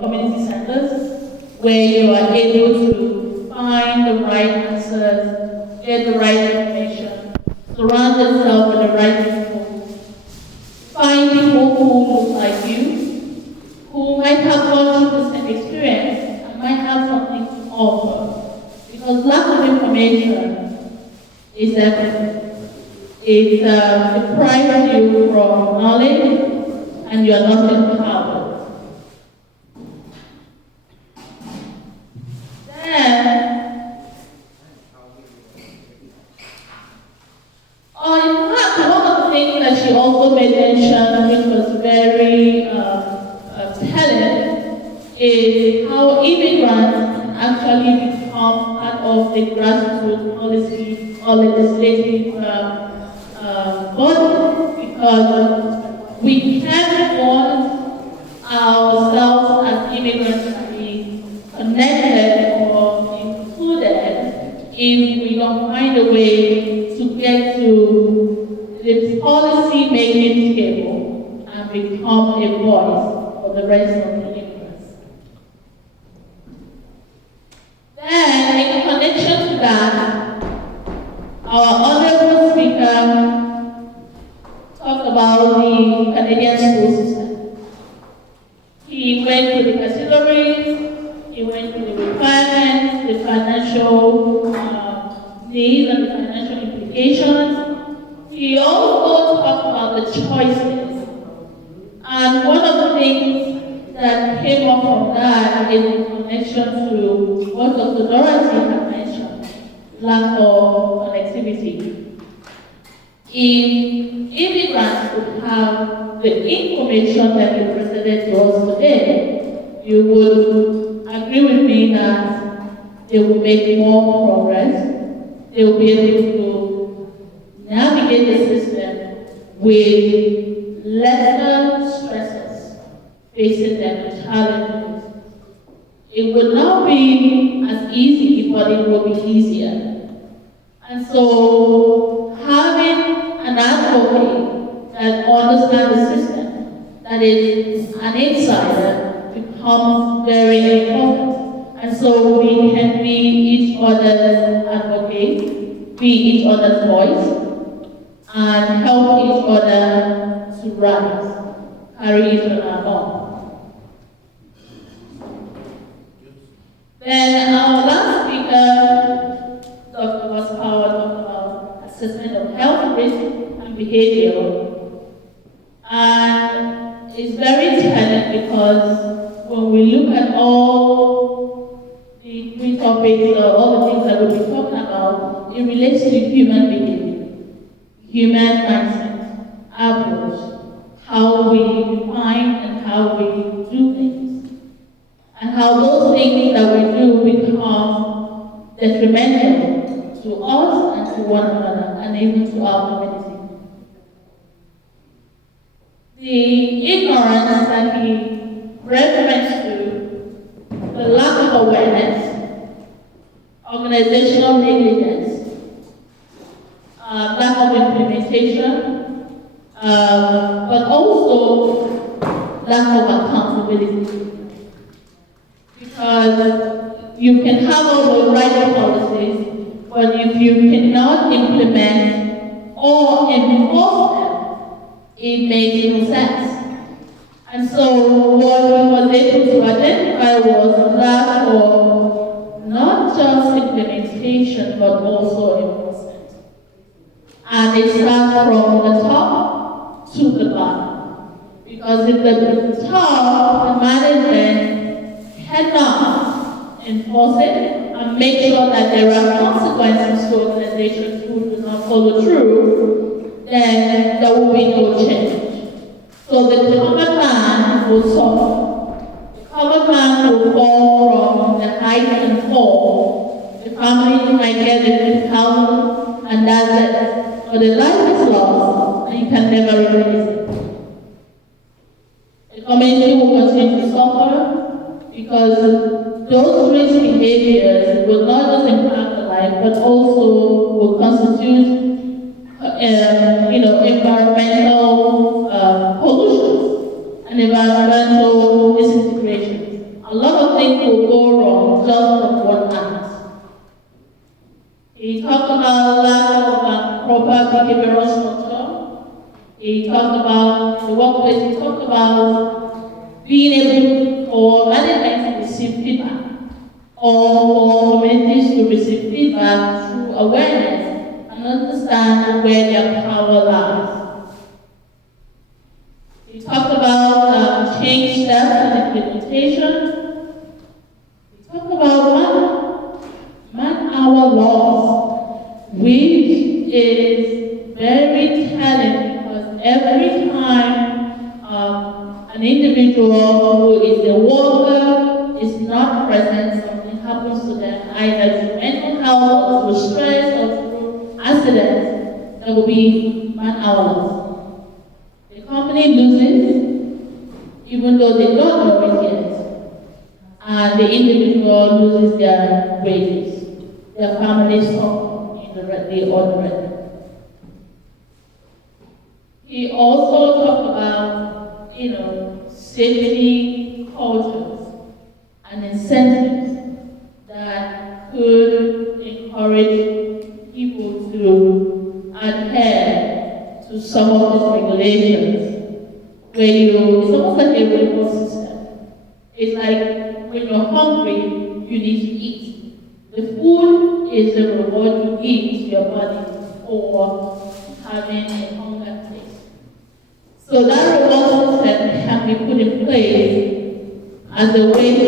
community centers where you are able to find the right answers, get the right information, surround yourself with the right people, find people who look like you, who might have gone through the same experience and might have something to offer. Because lack of information is everything. It deprives you from knowledge and you are not empowered. In fact, one of the things that she also made mention, which was very telling, is how immigrants can actually become part of the grassroots policy or legislative body, because we can't want ourselves as immigrants to be connected or included if we don't find a way to get to the policy making table and become a voice for the rest of the immigrants. Then, in connection to that, our honorable speaker talked about the Canadian school system. He went to the categories, he went to the requirements, the financial needs and the financial implications. He also talked about the choices. And one of the things that came up from that is in connection to what Dr. Dorothy had mentioned, lack of connectivity. If immigrants would have the information that you presented to us today, you would agree with me that they will make more progress. They will be able to navigate the system with lesser stresses facing them and challenges. It would not be as easy, but it will be easier. And so having an advocate that understands the system, that is an insider, becomes very important. And so we can be each other's advocate, be each other's voice, and help each other to rise, carry each other along. Then our last speaker, Dr. Waspower, talked about assessment of health risk and behavior. And it's very telling because when we look at all the three topics, all the things that we'll be talking about, it relates to human behavior, human mindset, approach, how we define and how we do things, and how those things that we do become detrimental to us and to one another, and even to our community. The ignorance that he referenced to, the lack of awareness, organizational negligence, lack of implementation, but also lack of accountability. Because you can have all the right policies, but if you cannot implement or enforce them, it makes no sense. And so what he was able to identify was a lack of not just implementation, but also enforcement. And it starts from the top to the bottom. Because if the top, the management, cannot enforce it and make sure that there are consequences to organizations who do not follow through, then there will be no change. So the common man will suffer. The common man will fall from the height and fall. The family might get a $50,000 and that's it. But the life is lost and you can never replace it. The community will continue to suffer because those risk behaviors will not just impact the life, but also will constitute environmental pollution and environmental disintegration. something could go wrong just from one act. He talked about lack of proper behavioral structure. He talked about the workplace. He talked about being able for management to receive feedback or for communities to receive feedback through awareness and understand where their power lies. He talked about change steps and implementation. He talked about man-hour loss, which is very telling because every time an individual who is a worker is not present, something happens to them, either through mental health or through stress or through accidents, there will be man-hour loss. The company loses, even though they don't know it yet, and the individual loses their wages. Their families suffer indirectly or directly. He also talked about, safety cultures and incentives that could encourage people to adhere to some of these regulations. It's almost like a reward system. It's like when you're hungry, you need to eat. The food is a reward you give to your body for having a hunger place. So that reward system can be put in place as a way to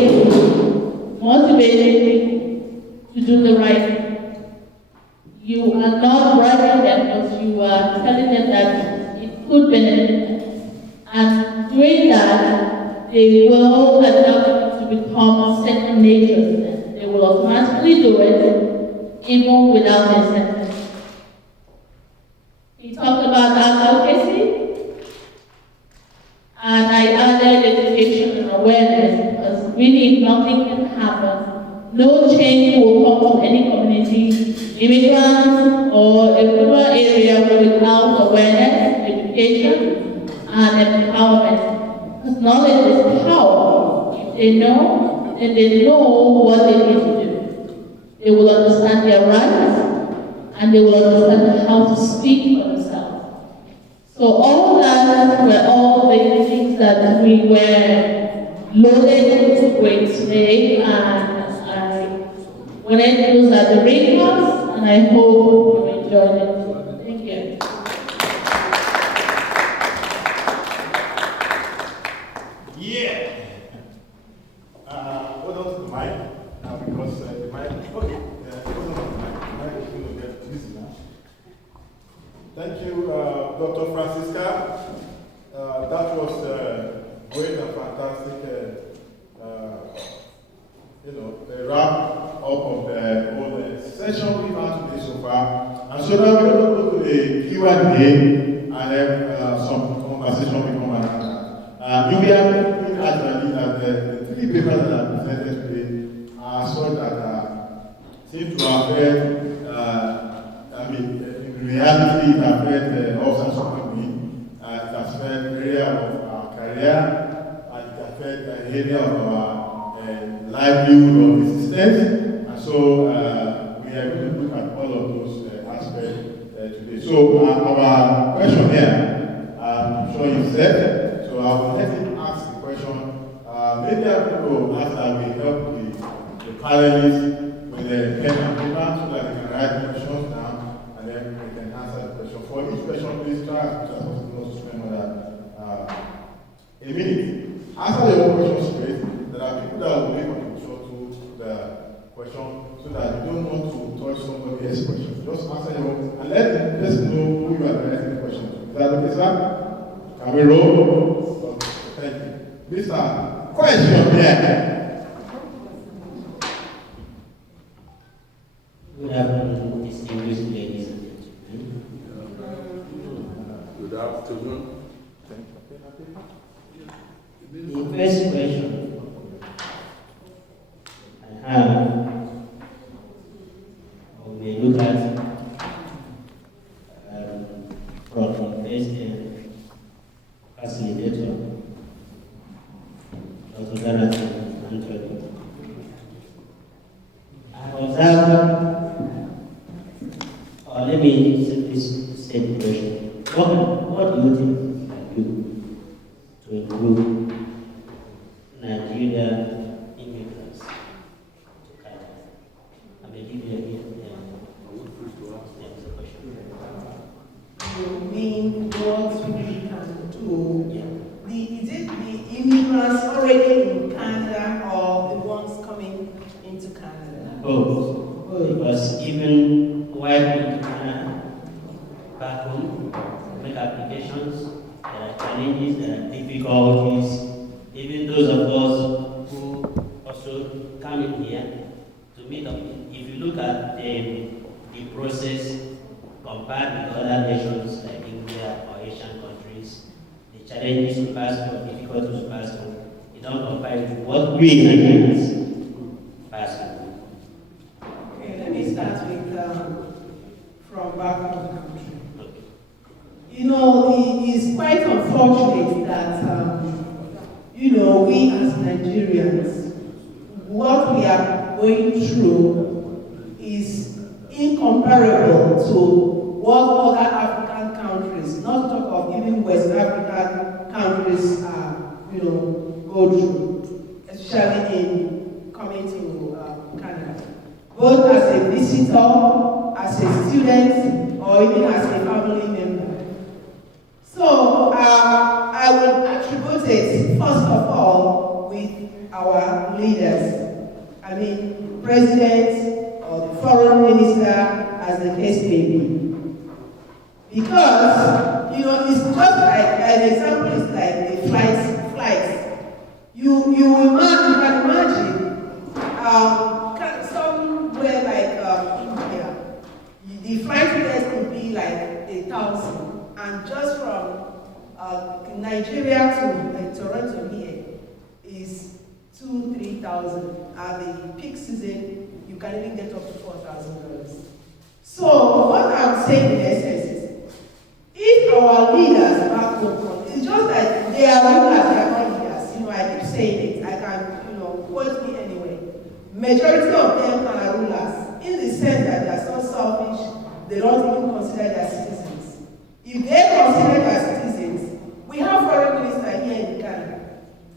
motivate people to do the right thing. You are not bribing them, but you are telling them that it could benefit them. And doing that, they will adapt to become second nature to them. They will automatically do it, even without incentive. He talked about advocacy, and I added education and awareness because really nothing can happen. No change will come to any community, immigrants or a rural area without awareness, education, and empowerment. Because knowledge is power. If they know, then they know what they need to do. They will understand their rights, and they will understand how to speak for themselves. So all that were all the things that we were loaded with today, and I wanted those are the recaps, and I hope you enjoyed it. Thank you. Yeah. Hold on to the mic because the mic. Okay. Hold on to the mic. The mic is going to get busy now. Thank you, Dr. Francisca. That was great and fantastic. The wrap up of the whole session we've had today so far. And so now we're going to go to the Q&A and then some conversation will come around. You will have been actually that the three papers that are presented today are such that seem to affect, in reality, it affects all sorts of people. It affects the area of our career, and it affects the area of our livelihood or existence. And so we are going to look at all of those aspects today. So our question here, I'm sure you said, so I will let him ask the question. Maybe I'm going to ask that we help the panelists with the pen and paper so that they can write the questions down and then we can answer the question. For each question, please try as much as possible to spend more than a minute. Answer your own question straight. There are people that will make contribution to the question so that you don't want to touch somebody else's question. Just answer your own and let the person know who you are directing the question to. Is that okay, sir? Can we roll? Thank you. Mr. Question here. Good afternoon, distinguished ladies and gentlemen. Good afternoon. The first question I have, we may look at from the first facilitator, Dr. Garrett, and observe, or let me simply state the question. What do you think we can do to improve Nigeria immigrants to Canada? I may give you a question. You mean what we can do? Yeah. Is it the immigrants already in Canada or the ones coming into Canada? Both. Because even while going to Canada, back home, make applications, there are challenges, there are difficulties. Even those of us who also come in here to meet up. If you look at the process compared with other nations like India or Asian countries, the challenges to pass through, difficulties to pass through, you don't compare with what we Nigerians pass through. Okay, let me start with from back home country. You know, it's quite unfortunate that, we as Nigerians, what we are going through is incomparable to what other African countries, not to talk of even West African countries, go through, especially in coming to Canada. Both as a visitor, as a student, or even as a family member. So I will attribute it, first of all, with our leaders. I mean, president or the foreign minister, as the case may be. Because, it's just like, an example is like the flights. You can imagine, somewhere like India, the flight fares could be like 1,000. And just from Nigeria to Toronto here is 2,000-3,000. At the peak season, you can even get up to $4,000. So what I'm saying in essence is, if our leaders back home, it's just that they are rulers, they are not leaders. I keep saying it. I can, quote me anyway. Majority of them are rulers in the sense that they are so selfish, they don't even consider their citizens. If they consider their citizens, we have foreign minister here in Canada.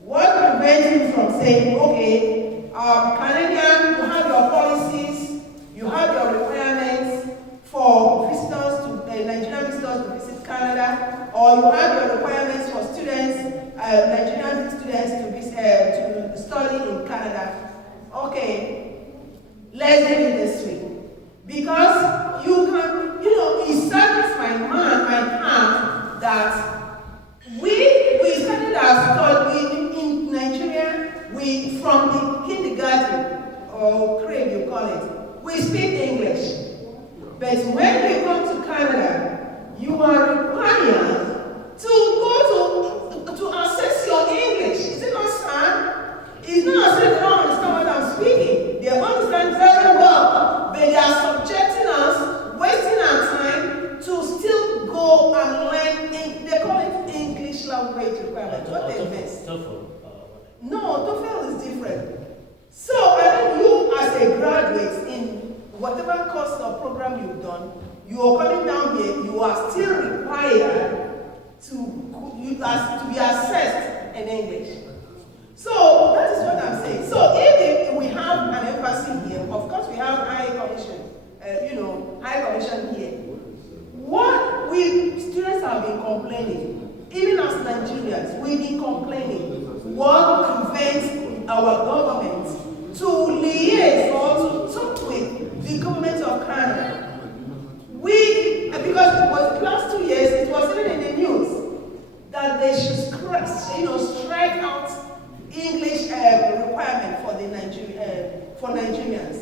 What prevents him from saying, okay, Canadian, you have your policies, you have your requirements for visitors to Nigerian visitors to visit Canada, or you have your requirements for students, Nigerian students to study in Canada. Okay, let's do it this way. Because you can, it satisfies my heart that we started our study in Nigeria, from the kindergarten, or grade you call it, we speak English. But when you come to Canada, you are required to go to assess your English. Is it not sad? It's not as if they don't understand what I'm speaking. They understand very well, but they are subjecting us, wasting our time to still go and learn. They call it English language requirement. What they miss? No, TOEFL is different. So, you as a graduate in whatever course or program you've done, you are coming down here, you are still required to be assessed in English. So that is what I'm saying. So if we have an embassy here, of course we have high commission here. What we students have been complaining, even as Nigerians, we've been complaining. What prevents our government to liaise or to talk with the government of Canada? Because it was the last 2 years, it was even in the news that they should strike out English requirement for for Nigerians.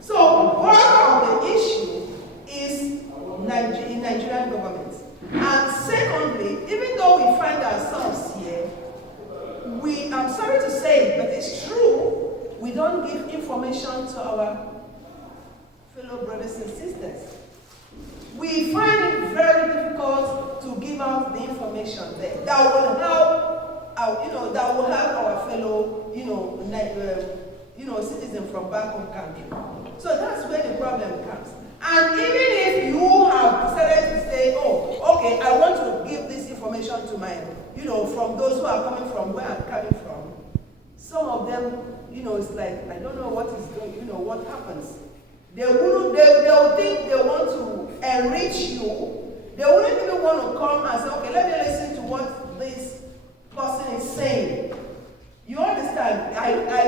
So part of the issue is Nigerian government. And secondly, even though we find ourselves here, I'm sorry to say, but it's true, we don't give information to our fellow brothers and sisters. We find it very difficult to give out the information that will help our fellow, citizen from back home country. So that's where the problem comes. And even if you have decided to say, oh, okay, I want to give this information to my, from those who are coming from where I'm coming from, some of them, it's like, I don't know what is going, what happens. They will think they want to enrich you. They wouldn't even want to come and say, okay, let me listen to what this person is saying. You understand?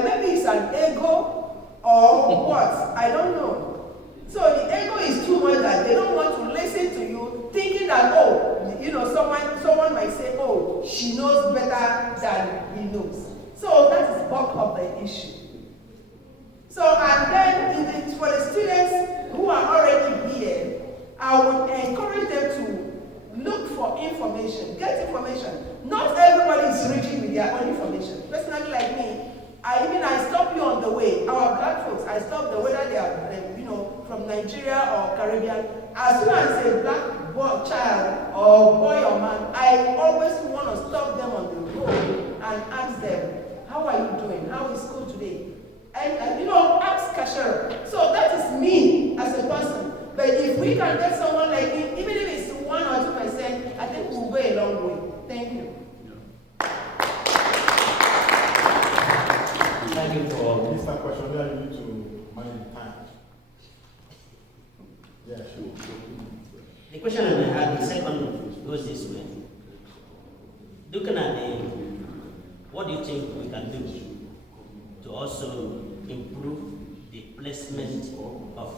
Maybe it's an ego or what? I don't know. So the ego is too much that they don't want to listen to you, thinking that, someone might say, oh, she knows better than he knows. So that is bulk of the issue. So, and then for the students who are already here, I would encourage them to look for information, get information. Not everybody is reaching with their own information. Personally, like me, I stop you on the way. Our black folks, I stop them whether they are, from Nigeria or Caribbean. As soon as a black boy, child or boy or man, I always want to stop them on the road and ask them, how are you doing? How is school today? And ask cashier. So that is me as a person. But if we can get someone like me, even if it's 1 or 2%, I think we'll go a long way. Thank you. Thank you for Mr. Questionnaire, you need to mind the time. Yeah, sure. the question I had. The second goes this way. Looking at what do you think we can do to also improve the placement of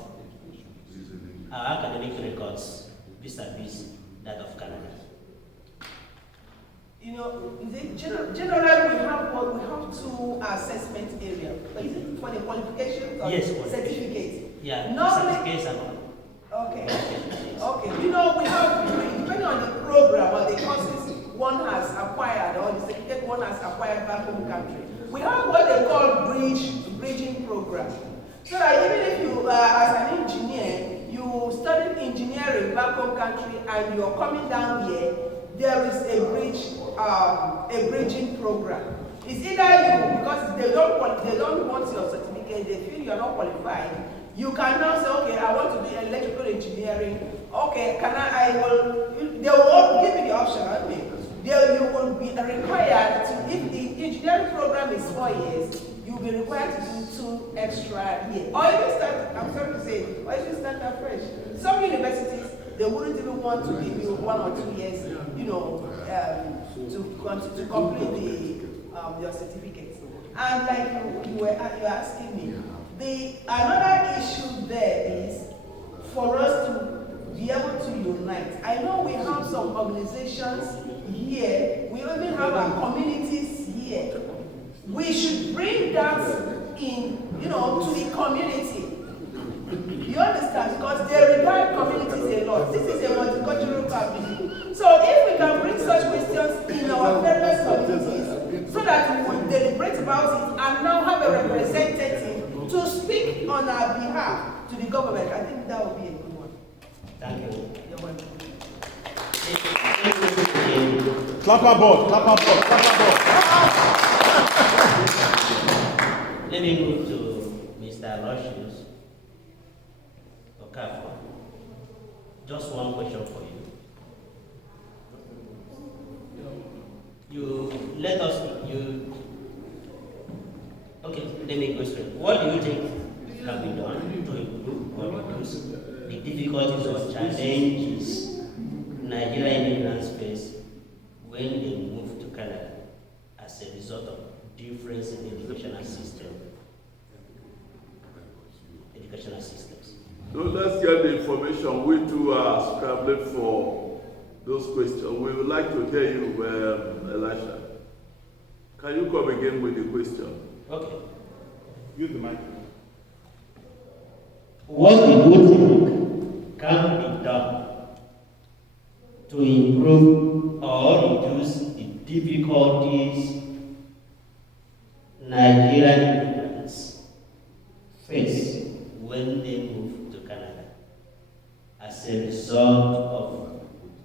our academic records vis-a-vis that of Canada? Generally we have two assessment areas. Is it for the qualifications or Yes, certificates? Yeah, Normally, certificates and all. Okay. We have, depending on the program or the courses one has acquired or the certificate one has acquired back home country, we have what they call bridging program. So that even if you, as an engineer, you studied engineering back home country and you're coming down here, there is a bridging program. It's either you, because they don't want your certificate, they feel you're not qualified. You can now say, okay, I want to do electrical engineering. Okay, they will give you the option, I mean. You will be required to, if the engineering program is 4 years, you'll be required to do 2 extra years. Or you start, I'm sorry to say, or you start afresh. Some universities, they wouldn't even want to give you 1 or 2 years, to complete your certificates. And like you were asking me, another issue there is for us to be able to unite. I know we have some organizations here, we even have our communities here. We should bring that in, to the community. You understand? Because they regard communities a lot. This is a multicultural community. So if we can bring such questions in our various communities so that we will deliberate about it and now have a representative to speak on our behalf to the government, I think that would be a good one. Thank you. You're welcome. Clapperboard. Let me move to Mr. Aloysius Okafor. Just one question for you. Okay, let me go straight. What do you think can be done to improve or reduce the difficulties or challenges Nigerian immigrants face when they move to Canada as a result of difference in educational systems? So let's get the information. We too are scrambling for those questions. We would like to hear you, Elisha. Can you come again with the question? Okay. Use the mic. What do you think can be done to improve or reduce the difficulties Nigerian immigrants face when they move to Canada as a result of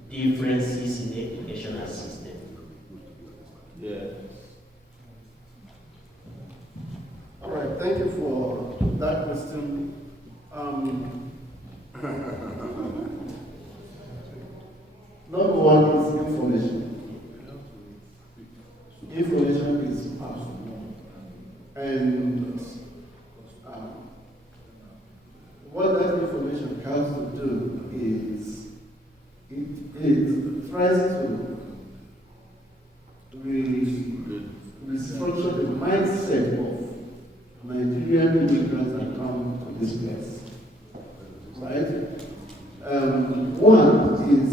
differences in the educational system? Yeah. All right. thank you for that question. Number one is information. Information is powerful. And what that information comes to do is it tries to restructure the mindset of Nigerian immigrants that come to this place. Right? One is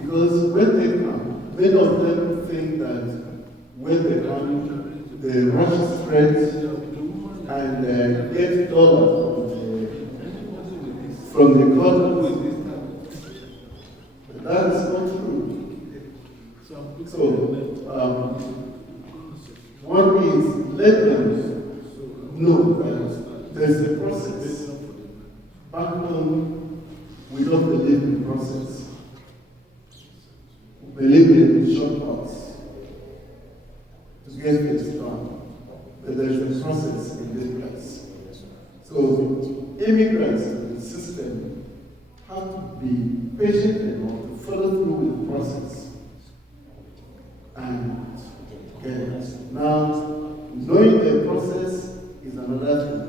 because when they come, many of them think that when they come, they rush straight and get dollars from the government. That is not true. So, one is let them know that there's a process. Back home, we don't believe in the process. We believe in shortcuts to get things done. But there's a process in this place. So, immigrants in the system have to be patient enough to follow through with the process. And now, knowing the process is another thing.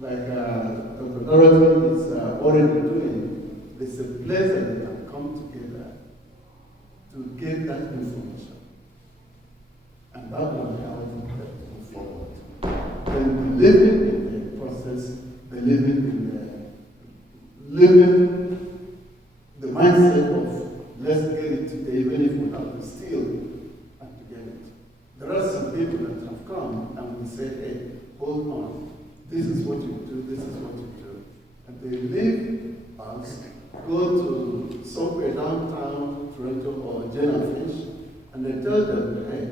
Like Dr. Dorothy is already doing, there's a place that they can come together to get that information. And that will help them move forward. Then believing in the process, living the mindset of let's get it today, even if we have to steal and to get it. There are some people that have come and we say, hey, hold on, this is what you do, this is what you do. And they leave us, go to somewhere downtown, Toronto or Jellyfish, and they tell them, hey,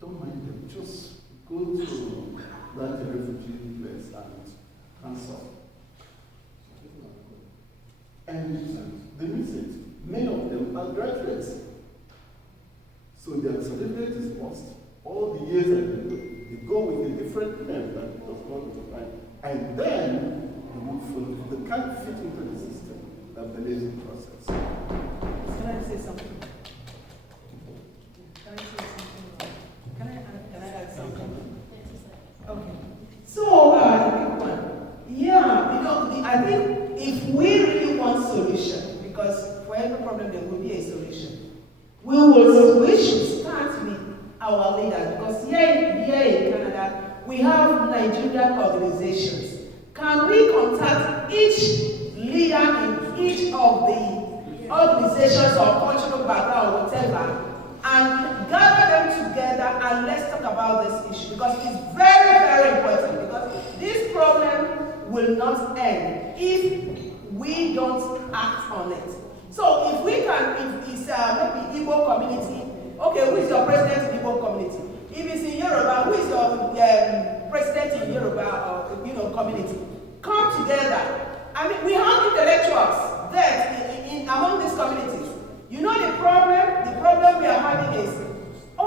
don't mind them, just go to that refugee place and answer. And the message, many of them are graduates. So their certificate is lost. All the years that they go with a different name that was not defined. And then they can't fit into the system that believes in the process. Can I say something? Can I add something? Okay. So, the big one. Yeah, I think if we really want solution, because for every problem there will be a solution, we should start with our leaders, because here in Canada, we have Nigerian organizations. Can we contact each leader in each of the organizations or cultural background or whatever, and gather them together and let's talk about this issue, because it's very, very important, because this problem will not end if we don't act on it. So if we can, if it's maybe Igbo community, okay, who is your president in Igbo community? If it's in Yoruba, who is your president in Yoruba or community? Come together. I mean, we have intellectuals there in among these communities. You know the problem we are having is, I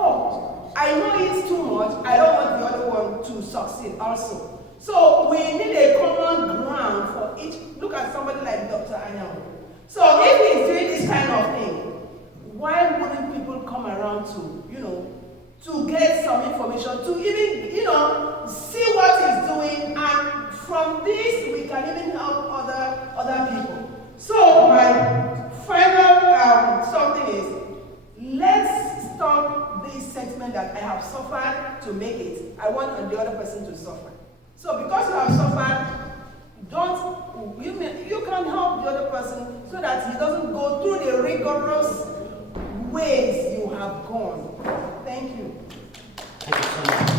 know it's too much, I don't want the other one to succeed also. So we need a common ground for each. Look at somebody like Dr. Anyanwu. So if he's doing this kind of thing, why wouldn't people come around to get some information, to even, see what he's doing, and from this we can even help other people. So my final something is, let's stop this sentiment that I have suffered to make it. I want the other person to suffer. So because you have suffered, you can help the other person so that he doesn't go through the rigorous ways you have gone. Thank you. Thank you so much.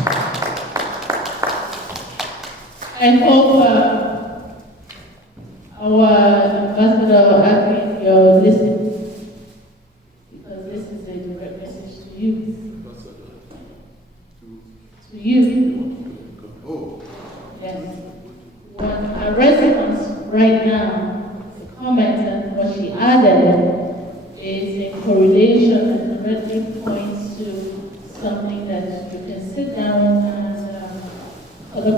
I hope our ambassador Agnes, you're listening, because this is a direct message to you. To you. Oh. Yes. What her response right now, the comment and what she added is in correlation and directly points to something that you can sit down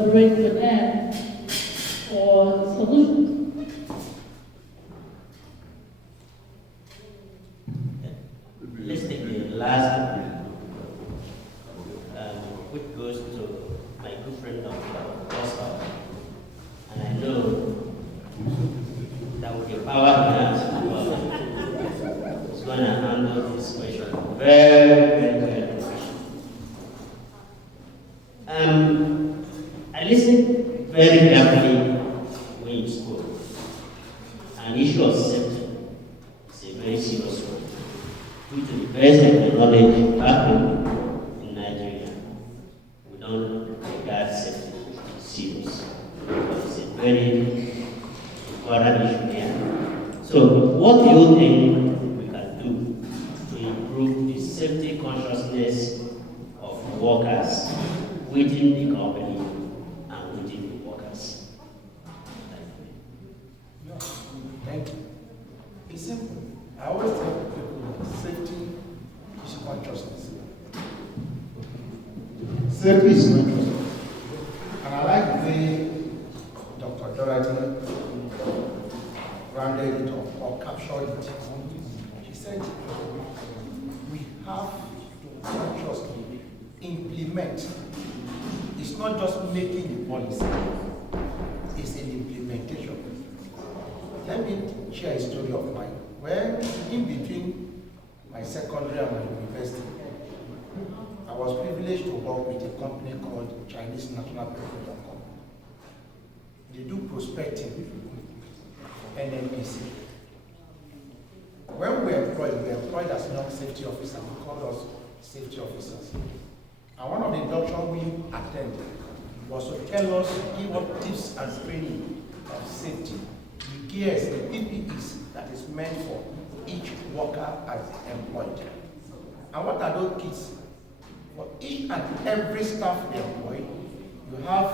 collaborate with them for solutions. Let's take the last one, which goes to my good friend Dr. Oscar. And I know that with the power he has, he's going to handle this question very, very, very professionally. I listened very carefully when you spoke. An issue of safety is a very serious one. Due to the best of my knowledge back home in Nigeria, we don't regard safety serious. It's a very important issue here. So, what do you think we can do to improve the safety consciousness of workers within the company and within the workers? Thank you. It's simple. I always tell people that safety is consciousness. Safety is consciousness. And I like the way Dr. Dorothy rounded it up or captured it. She said, we have to consciously implement. It's not just making the policy, it's an implementation. Let me share a story of mine. When in between my secondary and my university, I was privileged to work with a company called Chinese National Petroleum Company. They do prospecting, NNPC. When we were employed as young safety officers. They called us safety officers. And one of the induction we attended was to tell us, give us tips and training of safety, the gears, the PPEs that is meant for each worker as employed. And what are those kits? For each and every staff they employ, you have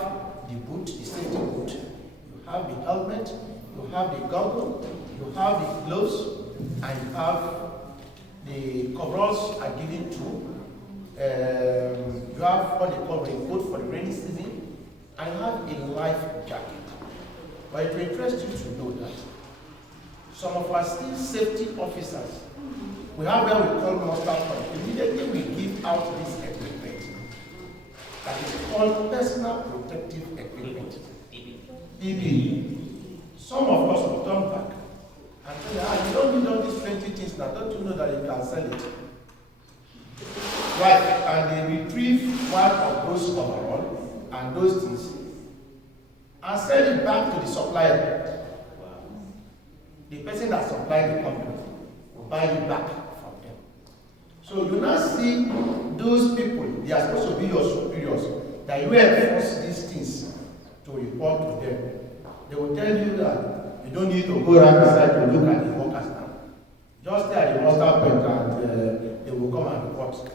the boot, the safety boot, you have the helmet, you have the goggle, you have the gloves, and you have the coveralls are given to. You have what they call raincoat for the rainy season, and you have a life jacket. But it will interest you to know that some of our still safety officers, we have what we call muster point. Immediately we give out this equipment that is called personal protective equipment, PPE. Some of us will turn back and say, you don't need all these 20 things now, don't you know that you can sell it? Right, and they retrieve one of those overall and those things and sell it back to the supplier. The person that supplied the company will buy it back from them. So you now see those people, they are supposed to be your superiors, that you enforce these things to report to them. They will tell you that you don't need to go around the side to look at the workers now. Just stay at the muster point and they will come and report to you.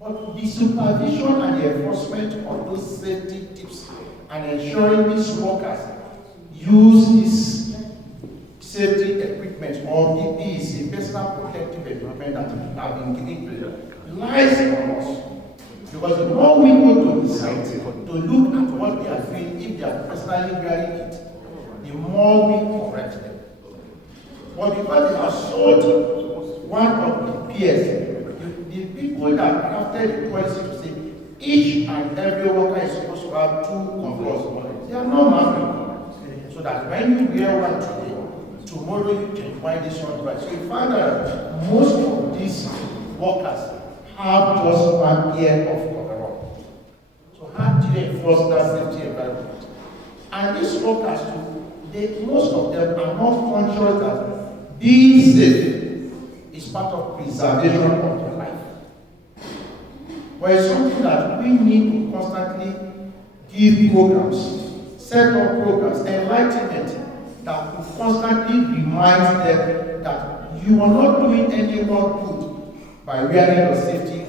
But the supervision and the enforcement of those safety tips and ensuring these workers use this safety equipment or PPEs, the personal protective equipment that have been given to them, lies on us. Because the more we go to the site to look at what they are doing, if they are personally wearing it, the more we correct them. But because they have sold one of the peers, the people that crafted the policy to say each and every worker is supposed to have 2 controls, they are not married. So that when you wear one today, tomorrow you can buy this one twice. So you find that most of these workers have just one pair of coverall. So how do they enforce that safety environment? And these workers too, most of them are not conscious that being safe is part of preservation of their life. But it's something that we need to constantly give programs, set up programs, enlightenment that will constantly remind them that you are not doing anyone good by wearing your safety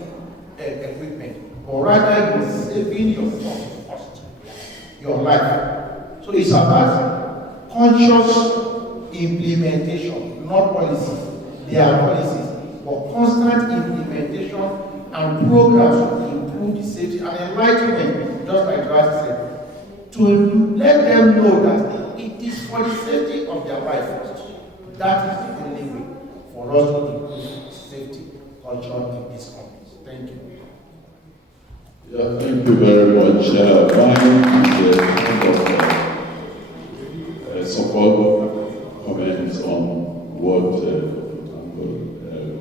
equipment, but rather you're saving your cost, your life. So it's about conscious implementation, not policies. They are policies, but constant implementation and programs to improve the safety and enlightenment, just my driver said, to let them know that it is for the safety of their wife first. That is the only way for us to improve safety culture in this company. Thank you. Yeah, thank you very much. Mine is kind of support comments on what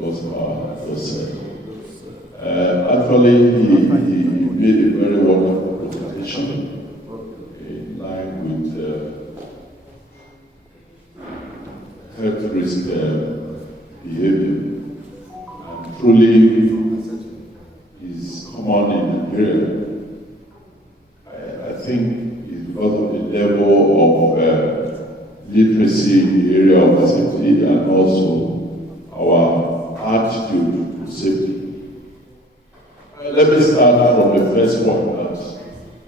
Oscar just said. Actually, he made a very wonderful presentation in line with health risk behavior. And truly, is common in Nigeria. I think it's because of the level of literacy in the area of safety and also our attitude to safety. Let me start from the first one, that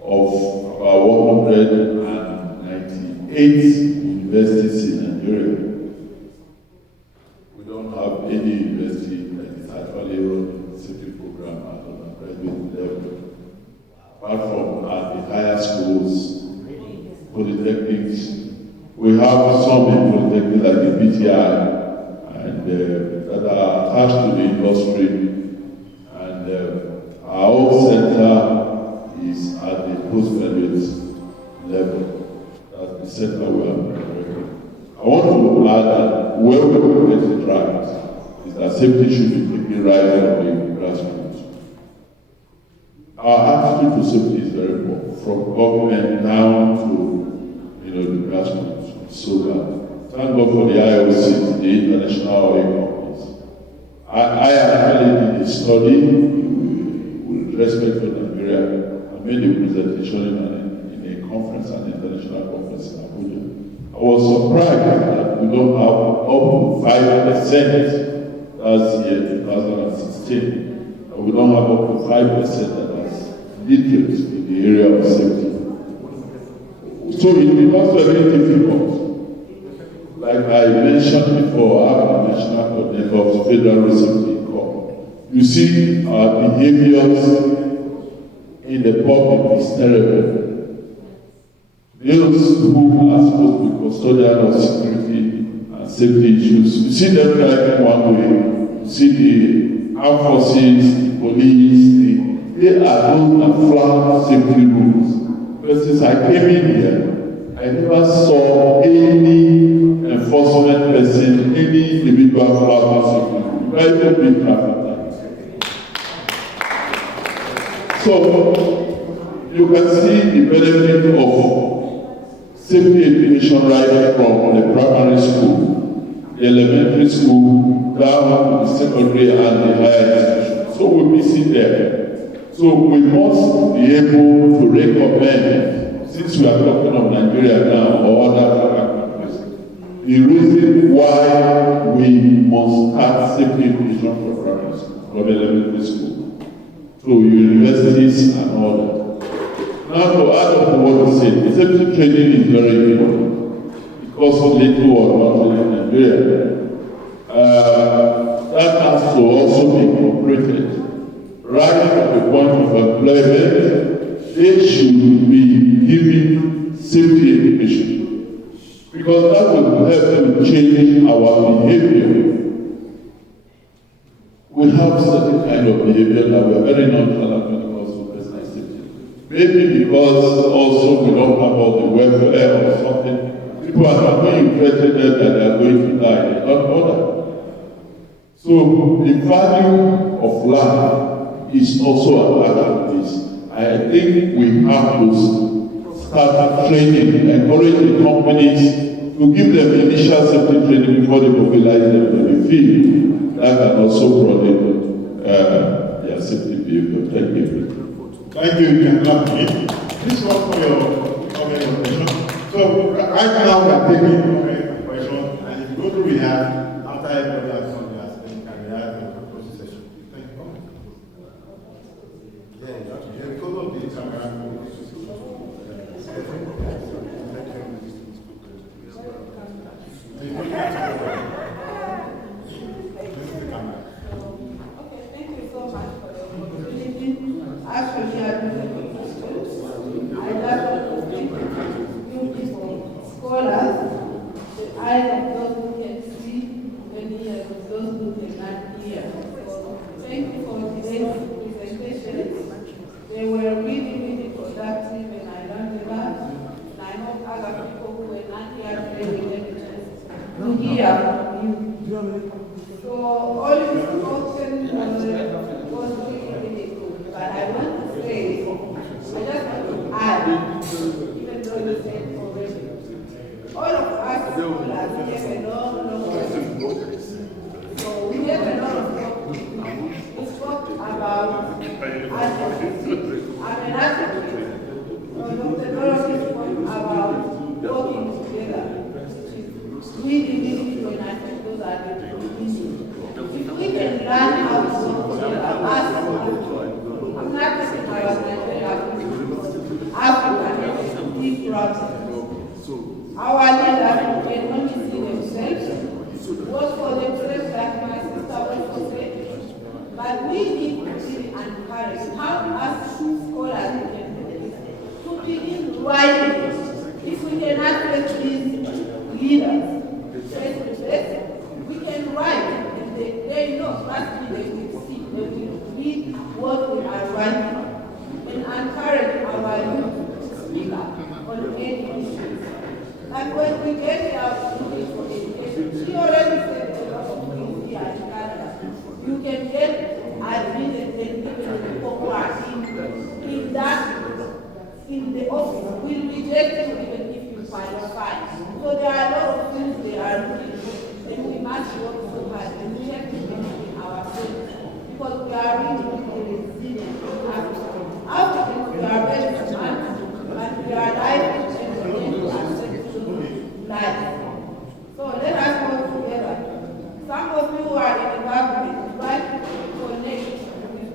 of about 198 universities in Nigeria, we don't have any university that is actually running a safety program at an graduate level. Apart from at the higher schools, polytechnics, we have some in polytechnics like the BTI and that are attached to the industry. And our own center is at the postgraduate level. That's the center we are. I want to add that where we get it right is that safety should be taken right from the grassroots. Our attitude to safety is very poor, from government down to the grassroots. So that thank God for the IOCs, the international oil companies. I actually did a study with respect to Nigeria. I made a presentation in a conference, an international conference in Abuja. I was surprised that we don't have up to 5% last year, 2016, and we don't have up to 5% that is literate in the area of safety. So it becomes very difficult. Like I mentioned before, I'm the national coordinator of Federal Safety Corps. You see, our behaviors in the public is terrible. Those who are supposed to be custodian of security and safety issues, you see them driving one way. You see the armed forces, the police, they are those that flag safety rules. But since I came in here, I never saw any enforcement person, any individual flag safety rules. Very big traffic lights. So you can see the benefit of safety education right from the primary school, the elementary school, down to the secondary and the higher institution. So we miss it there. So we must be able to recommend, since we are talking of Nigeria now or other African countries, the reason why we must start safety education from primary school, from elementary school, to universities and all that. Now to add up to what we said, safety training is very important. It costs little or nothing in Nigeria. That has to also be incorporated. Right from the point of employment, they should be given safety education. Because that will help to change our behavior. We have certain kind of behavior that we are very nonchalant when it comes to personal safety. Maybe because also we don't have all the welfare or something. People are not going to threaten them that they are going to die. They don't know that. So the value of life is also attached to this. I think we have to start training, encourage the companies to give them initial safety training before they mobilize them to the field. That can also broaden their safety behavior. Thank you. Thank you, you can clap me. This one for your comment question. So right now we are taking comment question, and if you go to rehab, after everybody has done their session, can rehab and close the session. Thank you. Yeah, you have to hear because of the camera. Okay, thank you so much for the opportunity. Actually, I have a questions. I'm an advocate. Dr. Dorothy spoke about working together. We did it, and I think those are the issues. If we can learn how to work together, I'm not talking about Nigeria, Africa is a big problem. Our leaders can only see themselves, work for themselves like my sister also said, but we need to be encouraged. How as scholars we can do this? To begin writing. If we cannot get these leaders face to face, we can write. They know, trust me, they will see, they will read what we are writing and encourage our youth to speak up on any issues. And when we get our students for education, she already said a lot of things here in Canada. You can get admitted and given the people who are in the office will reject you even if you qualify. So there are a lot of things they are looking for. And we must work so hard and we have to believe in ourselves because we are really resilient Africans, we are very smart and we are life and we need to accept life. So let us work together. Some of you are in the government, try to connect with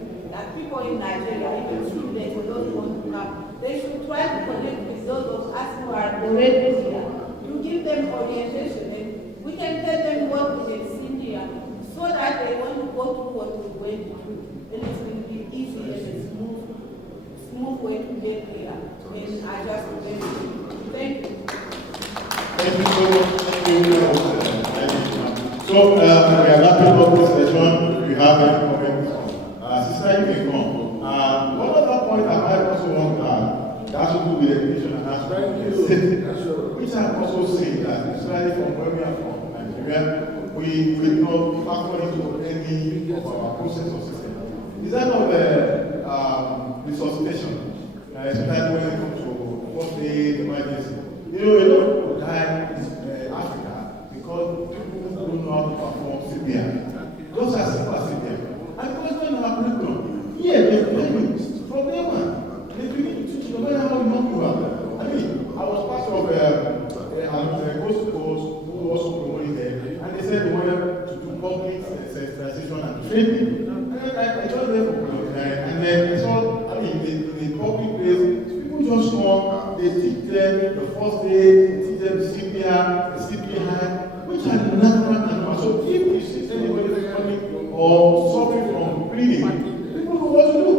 people in Nigeria, even students who don't want to come. They should try to connect with those of us who are already here. You give them orientation. We can tell them what we have seen here so that they want to go through what we went through. And it will be easy and a smooth way to get here. And I just thank you. Thank you. Thank you so much. Thank you. So, we are wrapping up this session. If you have any comments, Sister, you can come. One other point I might also want to add, that has to do with education and aspect, which I also say that, especially from where we are from, Nigeria, we do not factor into any of our process or system. Is that not the resuscitation, especially when it comes to first aid, emergency? You know, a lot of people die in Africa because people don't know how to perform CPBI. Those are simple as CPBI. And because when you have curriculum, here they tell you from day one, they begin to teach you no matter how young you are. I mean, I was part of a coast who also promoting them, and they said they wanted to do public sensitization and training. And I joined them for public, and then I saw, I mean, the public place, people just come, they teach them the first aid, they teach them the CPR, the CPI, which are natural and normal. So if you see anybody coming or suffering from bleeding, people know what to do.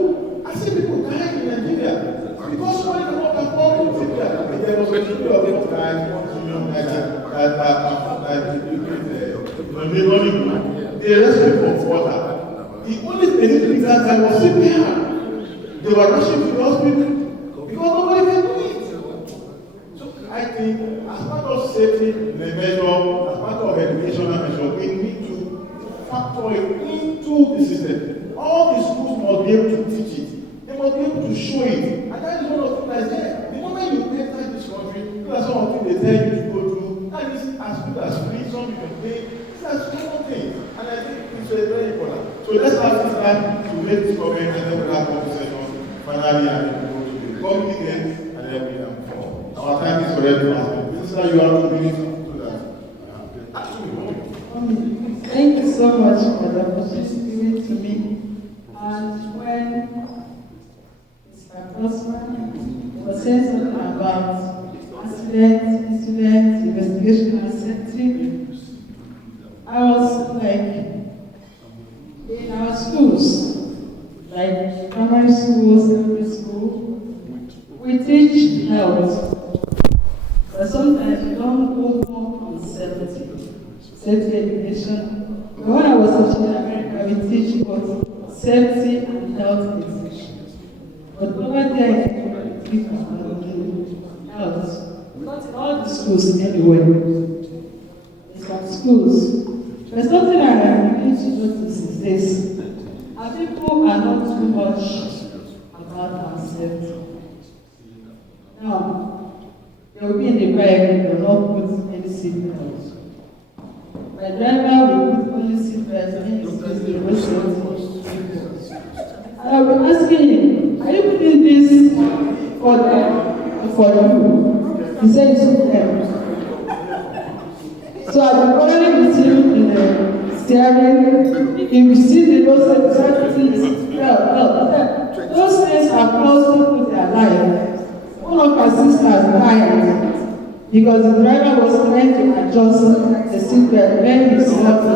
I see people dying in Nigeria because somebody cannot perform in CPR. There was a story of one guy, they rescued from water. The only thing that guy was CPR. They were rushing to the hospital because nobody can do it. So I think as part of safety measure, as part of educational measure, we need to factor it into the system. All the schools must be able to teach it. They must be able to show it. And that is one of the things that is there. The moment you enter this country, there are some of the things they tell you to go through. And it's as good as free, some you can pay. It's a small thing. And I think it's very important. So let's have this time to make this comment and then we'll have conversation. Finally, I will go to the committee again and then we can form. Our time is already passed. This is how you have to do it so that. Thank you so much for the opportunity given to me. And when Mr. Grossman was saying something about incident, investigation, and safety, I was like, in our schools, like primary school, secondary school, we teach health, but sometimes we don't go more on safety education. But when I was teaching in America, we teach both safety and health education. But over there, we teach health. Not in all the schools anyway. It's from schools. But something I really to notice is this. Our people are not too much about our safety. Now, they will be in the vehicle, they will not put any seatbelt. My driver will put only seatbelt when he sees the road safety. And I will be asking him, are you putting this for you. He said it's with them. So I've been following with him in the steering. If you see those things, those things have caused people their life. One of my sisters died because the driver was trying to adjust the seatbelt when he saw the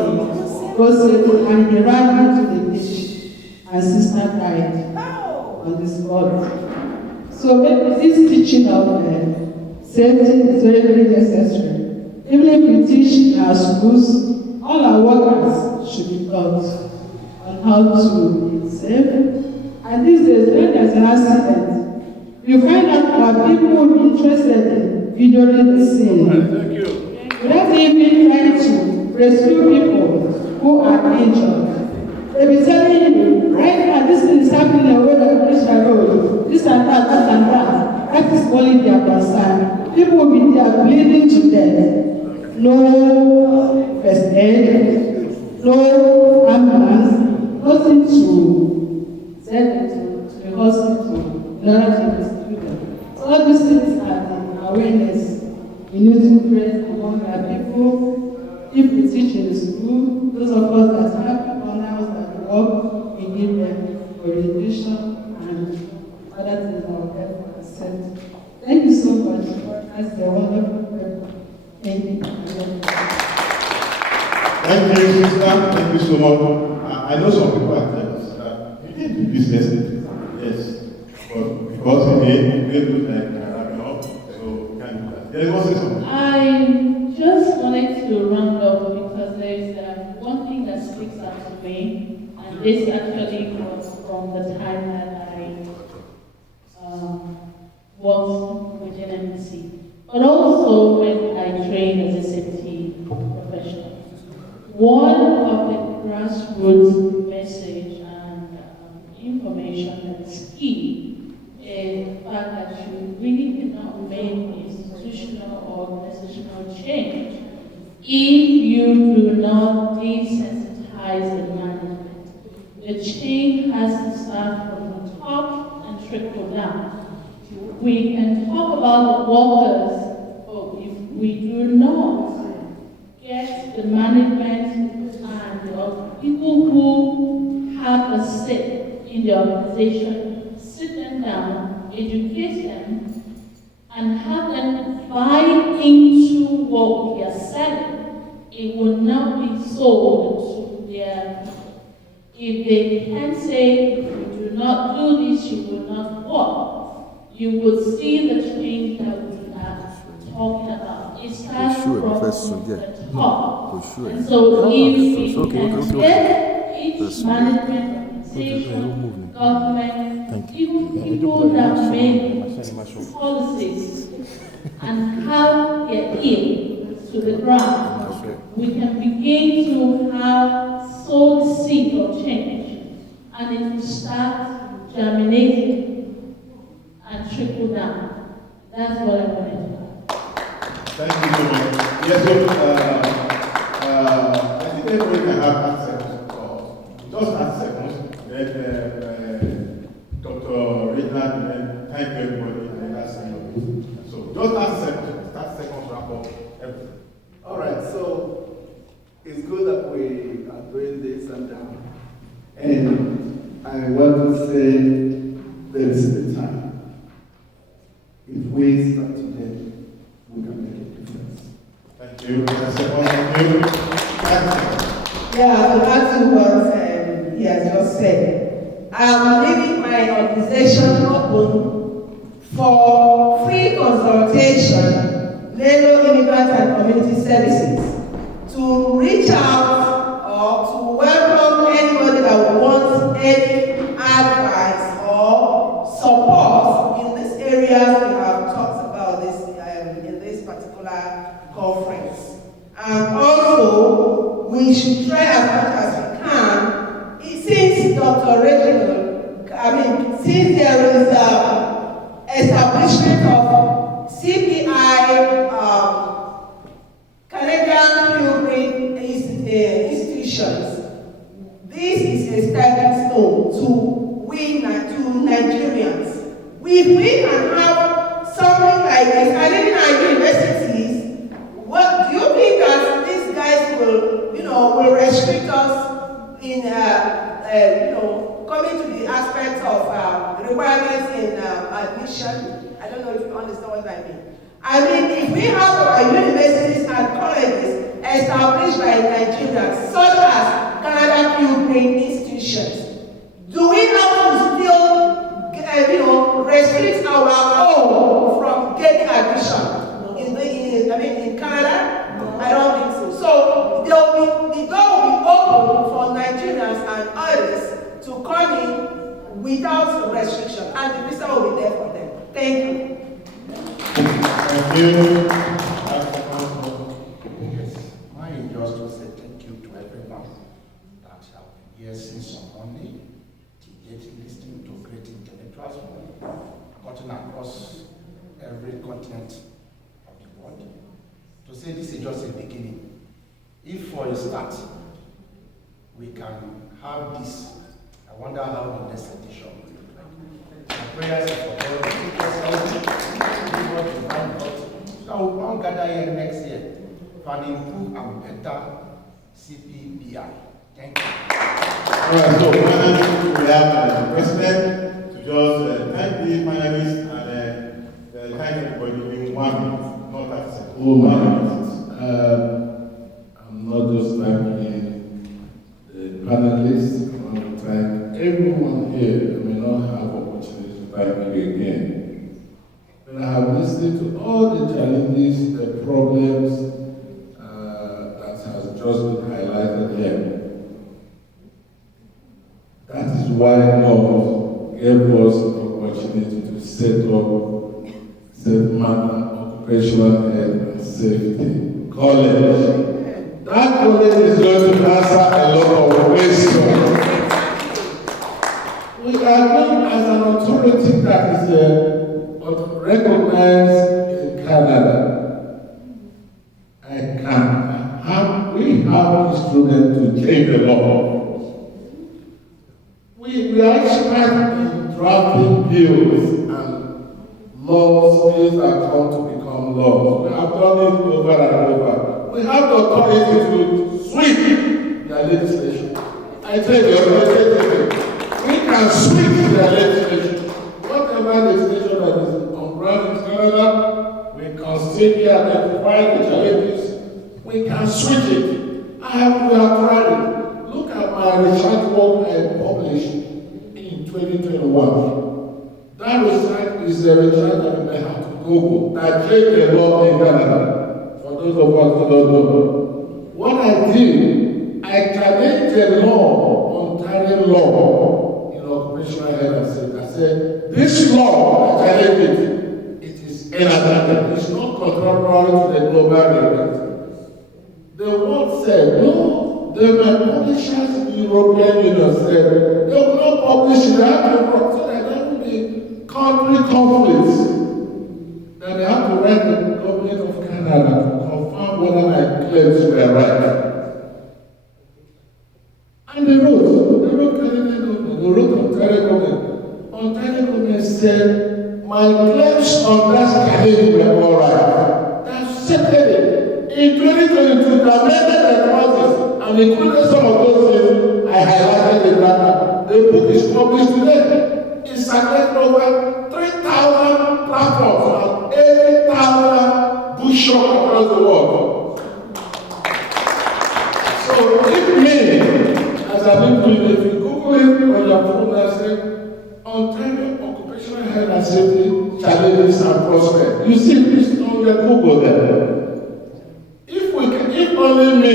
road and he ran into the ditch and sister died on the spot. So maybe this teaching of safety is very, very necessary. Even if we teach in our schools, all our workers should be taught on how to be safe. And these days, when there's an accident, you find out our people will be interested in videoing the scene. Thank you. Without even trying to rescue people who are injured. They'll be telling you, right now, this thing is happening on the road, this and that, that and that. That is only their concern. People will be there bleeding to death. No first aid, no ambulance, nothing to send them to the hospital in order to rescue them. So all these things are the awareness we need to create among our people. If we teach in the school, those of us that have people now that work, we give them orientation and other things that will help accept. Thank you so much. That's a wonderful program. Thank you. Thank you, sister. Thank you so much. I know some people are telling us that you need to be business. Yes. But because again, we look like wrapping up, so we can't do that. Yeah, you want to say something? I just wanted to round up because there is one thing that sticks out to me, and this actually was from the time that I worked within NBC, but also when I trained as a safety professional. One of the grassroots message and information that is key is the fact that you really cannot make institutional or organizational change if you do not desensitize the management. The change has to start from the top and trickle down. We can talk about the workers, but if we do not get the management and the people who have a say in the organization, sit them down, educate them, and have them buy into what we are selling, it will not be sold to their people. If they can say, if you do not do this, you will not work, you will see the change that we are talking about. It starts from the top. And so if we can get each management, organization, government, even people that make policies and how their ear to the ground, we can begin to have sow the seed of change, and it will start germinating and trickle down. That's what I wanted to do. Thank you so much. Yes, so, I think everybody can have 10 seconds. Just 10 seconds. Then Dr. Reginald, then thank you everybody, and then that's the end of it. So just 10 seconds. 10 seconds wrap up everything. All right, so it's good that we are doing this, and I want to say there is the time. If we start today, we can make a difference. Thank you. Thank you. Yeah, to add to what he has just said, I'm leaving my organization open for free consultation, labor, immigrant, and community services, to reach out or to welcome anybody that wants any advice or support in this area we have talked about this in this particular conference. And also, we should try as much as we can, since Dr. Reginald, since there is establishment of CPBI, Canadian Pilgrim institutions, this is a stepping stone to Nigerians. If we can have something like this, and even our universities, what do you think that these guys will restrict us in, coming to the aspect of requirements in admission? I don't know if you understand what I mean. I mean, if we have our universities and colleges established by Nigerians, such as Canada Pilgrim institutions, do we have to still, restrict our own from getting admission in Canada? No. I don't think so. So the door will be open for Nigerians and others to come in without restriction, and the visa will be there for them. Thank you. Thank you. Yes, mine just to say thank you to everyone that have been here since on Monday, listening to great intellectuals cutting across every continent of the world. To say this is just a beginning. If for a start we can have this, I wonder how the next edition will look like. My prayers are for God to keep us healthy, do what we find out. So we'll all gather here next year for an improved and better CPBI. Thank you. All right, so finally, we have the president to just thank the panelists and thank everybody in 1 minute, not 30 seconds. Oh my I'm not just thanking the panelists, I want to thank everyone here. I may not have opportunity to thank you again. But I have listened to all the challenges, the problems that has just been highlighted here. That is why God gave us the opportunity to set up self-management, occupational health and safety college. That college is going to answer a lot of questions. We are going as an authority that is recognized in Canada. We have instruments to change the law. We are experts in drafting bills and laws, bills that come to become laws. We have done it over and over. We have the authority to sweep their legislation. I tell you, we can sweep their legislation. Whatever legislation that is on ground in Canada, we can still identify the challenges. We can switch it. We have tried it. Look at my research work I published in 2021. That research is a research that you may have to Google that changed the law in Canada. For those of us who don't know. What I did, I challenged the law, Ontario law, in occupational health and safety. I said, this law, I challenge it. It is inadequate. It's not contemporary to the global requirements. The world said, no, the publishers in the European Union said, they will not publish it, they have to work, so that there will be country conflicts. Then they have to write the government of Canada to confirm whether my claims were right. And they wrote Canadian government, they wrote Ontario government. Ontario government said, my claims on that Canadian were all right. That's settled it. In 2022, they amended the clauses and included some of those things I highlighted in that. The book is published today. It's circulated over 3,000 platforms and 80,000 bookshops across the world. So if me, as an individual, if you Google it on your phone and say, Ontario occupational health and safety challenges and prospects, you see this on your Google there. If only me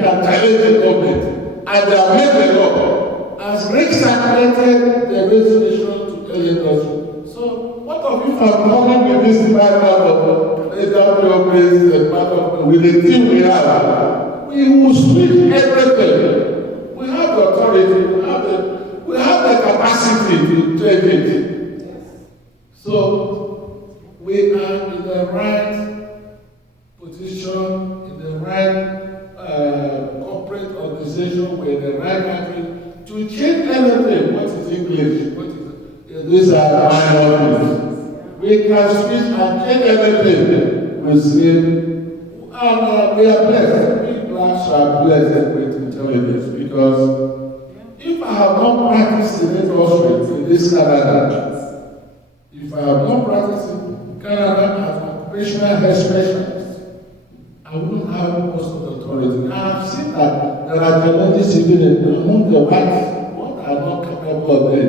can challenge the government and they have made the law as recirculated the legislation to the industry. So what of if I'm coming with this background of AWS with the team we have? We will switch everything. We have the authority, we have the capacity to change it. So we are in the right position, right corporate organization with the right country to change anything. What is English? What is these are minorities. We can switch and change everything. We see, and we are blessed. We blacks are blessed with intelligence because if I have not practiced in industry in this Canada, if I have not practiced in Canada as an occupational health specialist, I wouldn't have most of the authority. I have seen that there are challenges even among the whites, what are not capable of doing.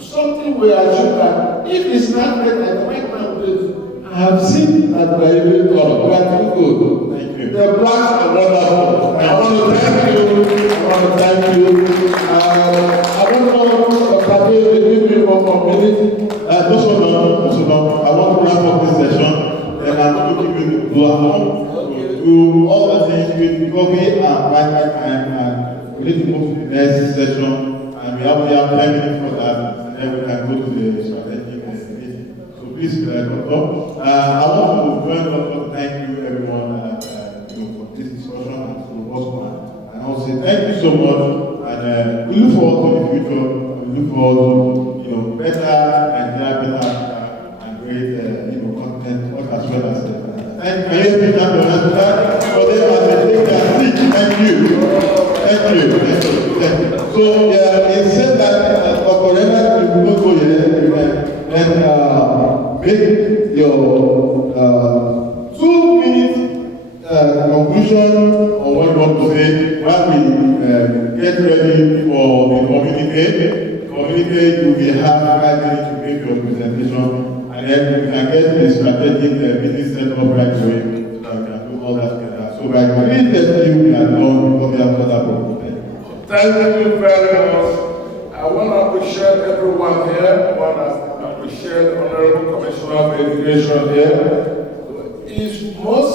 Something we assume that if it's not right, like the white man will do. I have seen that we are even done. We are too good. Thank you. The blacks are wonderful. I want to thank you. I want to thank you. I don't know, Papa, give me one more minute. I want to wrap up this session. Then I'm going to give you the platform to do all the things because we are right at time and we need to move to the next session. And we have 10 minutes for that. And we can go to the strategic meeting. So please, Doctor, I want to join Doctor. Thank you, everyone, for this discussion and to Osman. And I will say thank you so much. And we look forward to the future. We look forward to better and great content, as well as thank you. For them as they take their seat. Thank you. Thank you. Thank you. So it said that for Corona, you will go here and make your 2 minutes conclusion on what you want to say while we get ready for the communique. Communique, you will have 5 minutes to make your presentation, and then we can get the strategic meeting set up right away so that we can do all that together. So by 3:30 we are done because we have another problem. Thank you very much. I want to appreciate everyone here. I want to appreciate Honorable Commissioner of Education here. If most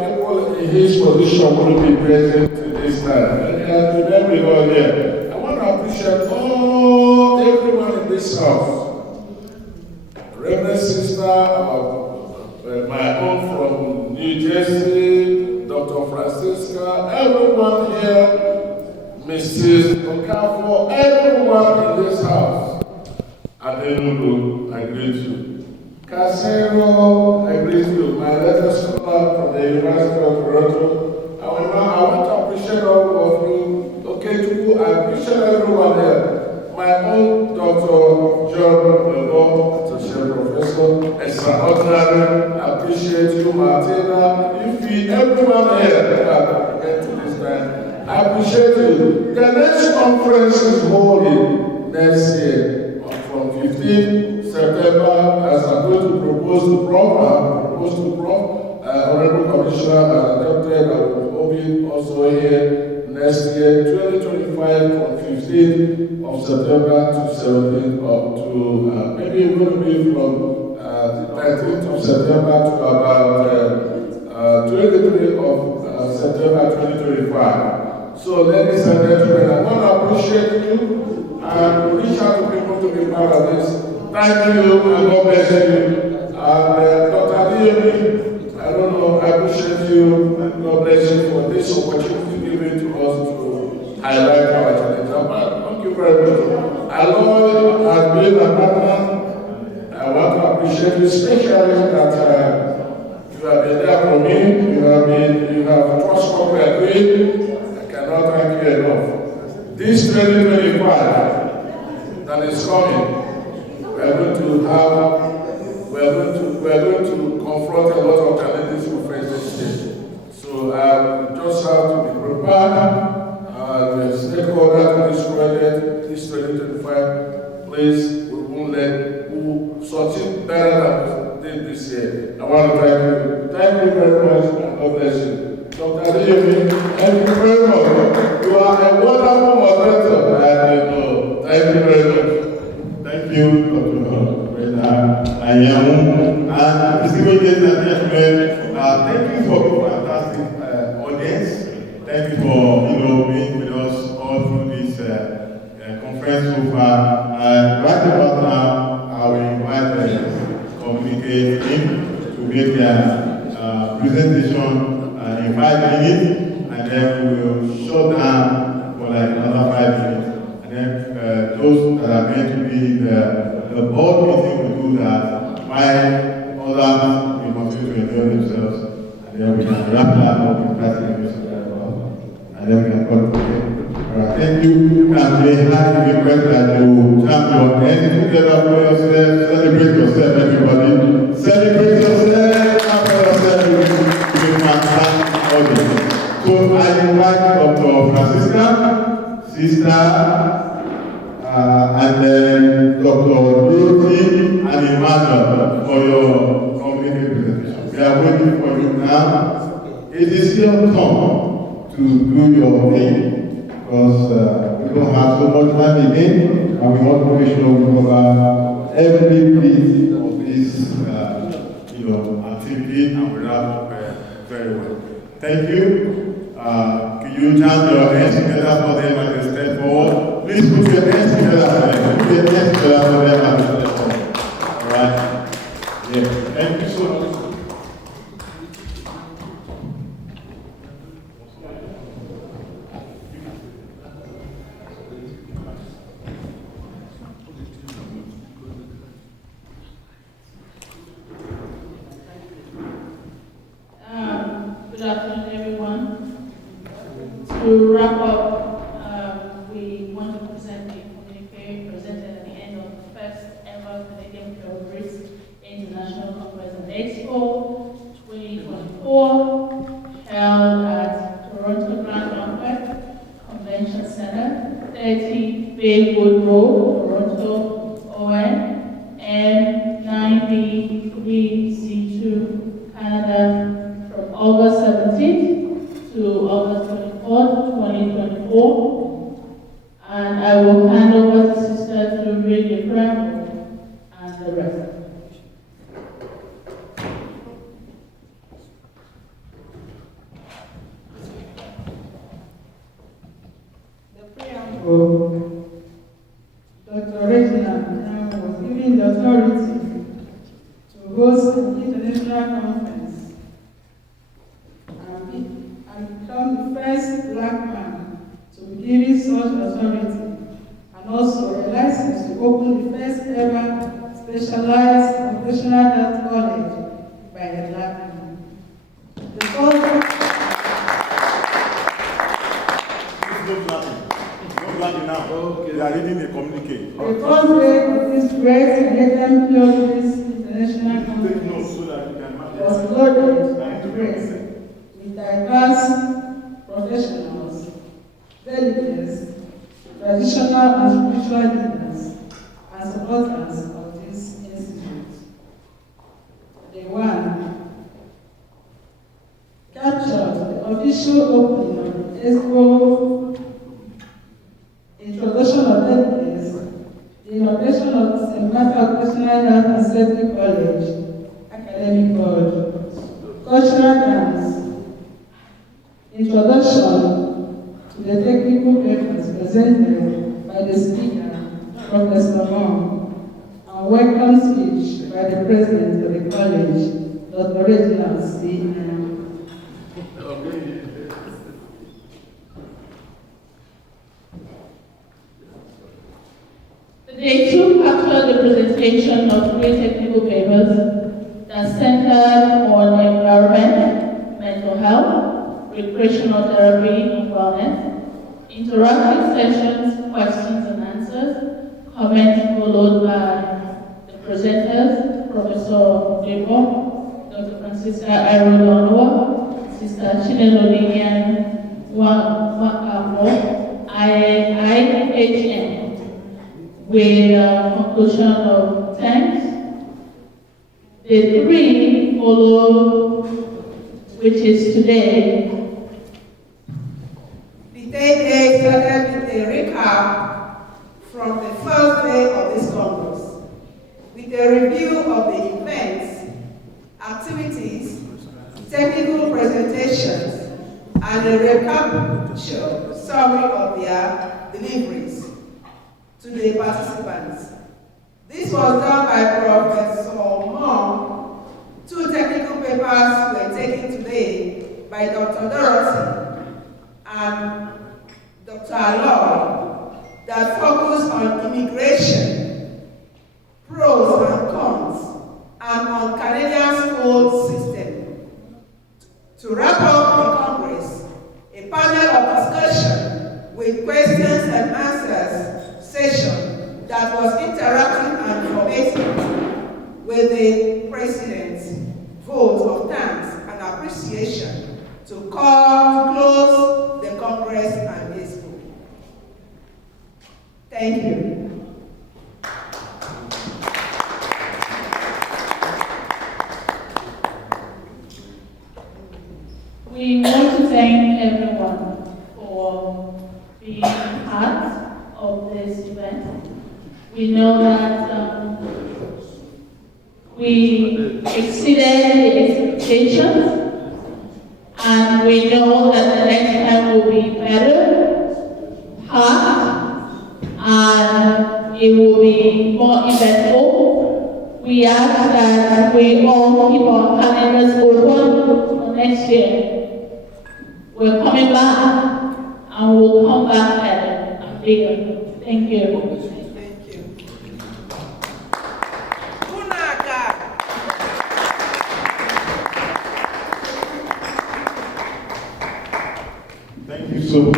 people in his position will be present this time, and everyone here, I want to appreciate everyone in this house. Reverend Sister, my own from New Jersey, Dr. Francisca, everyone here. Mrs. Okafor, everyone in this house. Adenugu, I greet you. Casero, I greet you. My letter scholar from the University of Toronto. However, I want to appreciate all of you. Okay, I appreciate everyone here. My own Dr. John Lebo, Associate Professor, extraordinary. I appreciate you, Martina. Everyone here to this time. I appreciate you. The next conference is holding next year from 15 September as I'm going to propose to Prof. Honorable Commissioner and adopted. I will be also here next year, 2025 from 15th of September to 17th to maybe it will be from 19th of September to about 23rd of September 2025. So, ladies and gentlemen, I want to appreciate you and reach out to people to be part of this. Thank you and God bless you. And Dr. Adeyemi, I don't know, I appreciate you and God bless you for this opportunity given to us to highlight our challenge. Thank you very much. I love has been a partner. I want to appreciate you, especially that you have been there for me. You have trust what we are doing. Cannot thank you enough. This 2025 that is coming, we are going to confront a lot of challenges we face this year. So we just have to be prepared. The stakeholders in this project, this 2025, please, we won't let who succeed better than did this year. I want to thank you. Thank you very much and God bless you. Dr. Adeyemi, thank you very much. You are a wonderful moderator. Thank you very much. Thank you, Dr. And distinguished ladies and gentlemen, thank you for being a fantastic audience. Thank you for being with us all through this conference so far. Right about now, I will invite the communique team to make their presentation in 5 minutes, and then we will shut down for like another 5 minutes. And then those that are meant to be in the board meeting will do that. while others will continue to enjoy themselves, and then we can wrap that up in practical music as well. And then we can call it okay. All right, thank you. And we have to request that you jump your hands together for yourself, celebrate yourself, everybody. Celebrate yourself, clap for yourself. You will fantastic audience. So I invite Dr. Francisca, sister, and then Dr. Dorothy and Emmanuel for your community presentation. We are waiting for you now. It is your turn to do your thing because we don't have so much time again, and we want to make sure we cover every bit of this activity and we wrap up very well. Thank you. Can you jam your hands together for them as they step forward? Please put your hands together for them. Put your hands together for them as they step forward. All right? Yeah. Thank you so much. Good afternoon, everyone. To wrap up, we want to present the communique presented at the end of the first ever Canadian Pure International Congress and Expo 2024, held at Toronto Grand Banquet Convention Center, 30 Baywood Road, Toronto, ON, M9B3C2, Canada, from August 17th to August 24th, 2024. And I will hand over to Sister to read the prayer and the rest. The preamble, Dr. Regina was given the authority to host an international conference and become the first black man to be given such authority, and also a license to open the first ever specialized occupational health college by a black man. The college. No clapping now. Okay. They are reading a communique. The fundraiser of this great Canadian Pure International Conference was loaded and graced with diverse professionals, delegates, traditional and spiritual leaders, and supporters of this institute. The one captured the official opening of the Expo, introduction of delegates, the inauguration of St. Martha Occupational Health and Safety College, Academic Board, cultural dance, introduction to the technical papers presented by the speaker, Professor Moore, and welcome speech by the president of the college, Dr. Reginald C. Day 2 captured the presentation of three technical papers that centered on environment, mental health, recreational therapy and wellness, interactive sessions, questions and answers, comments followed by the presenters, Professor Debo, Dr. Francisca Irodonoa, Sister Chinelo Lilian Wakamo, IHN, with a conclusion of thanks. The three followed, which is today. The day started with a recap from the first day of this Congress, with a review of the events, activities, technical presentations, and a recapitulated summary of their deliveries to the participants. This was done by Professor Moore. Two technical papers were taken today by Dr. Dorothy and Dr. Aloy that focus on immigration, pros and cons, May the President's vote of thanks and appreciation to close the Congress and Expo. Thank you. We want to thank everyone for being part of this event. We know that we exceeded the expectations, and we know that the next time will be better, hard, and it will be more eventful. We ask that we all keep our calendars open for next year. We're coming back, and we'll come back better and bigger. Thank you. Thank you. Thank you so much.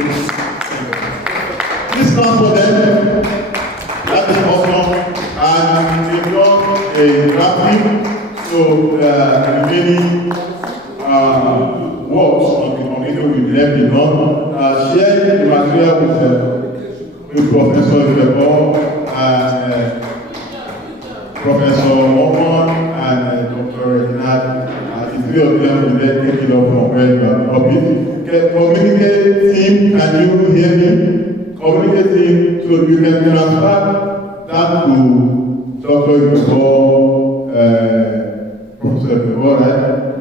Please clap for them. That is awesome. And they've done a graphic, so the remaining works on the committee will let me know. Share the material with Professor Lebo and Professor Momon and Dr. Reginald. The three of them will then take it up from where you are copied. Communicate team, can you hear me? Communicate team, so you can transfer that to Dr. Lebo, Professor Lebo,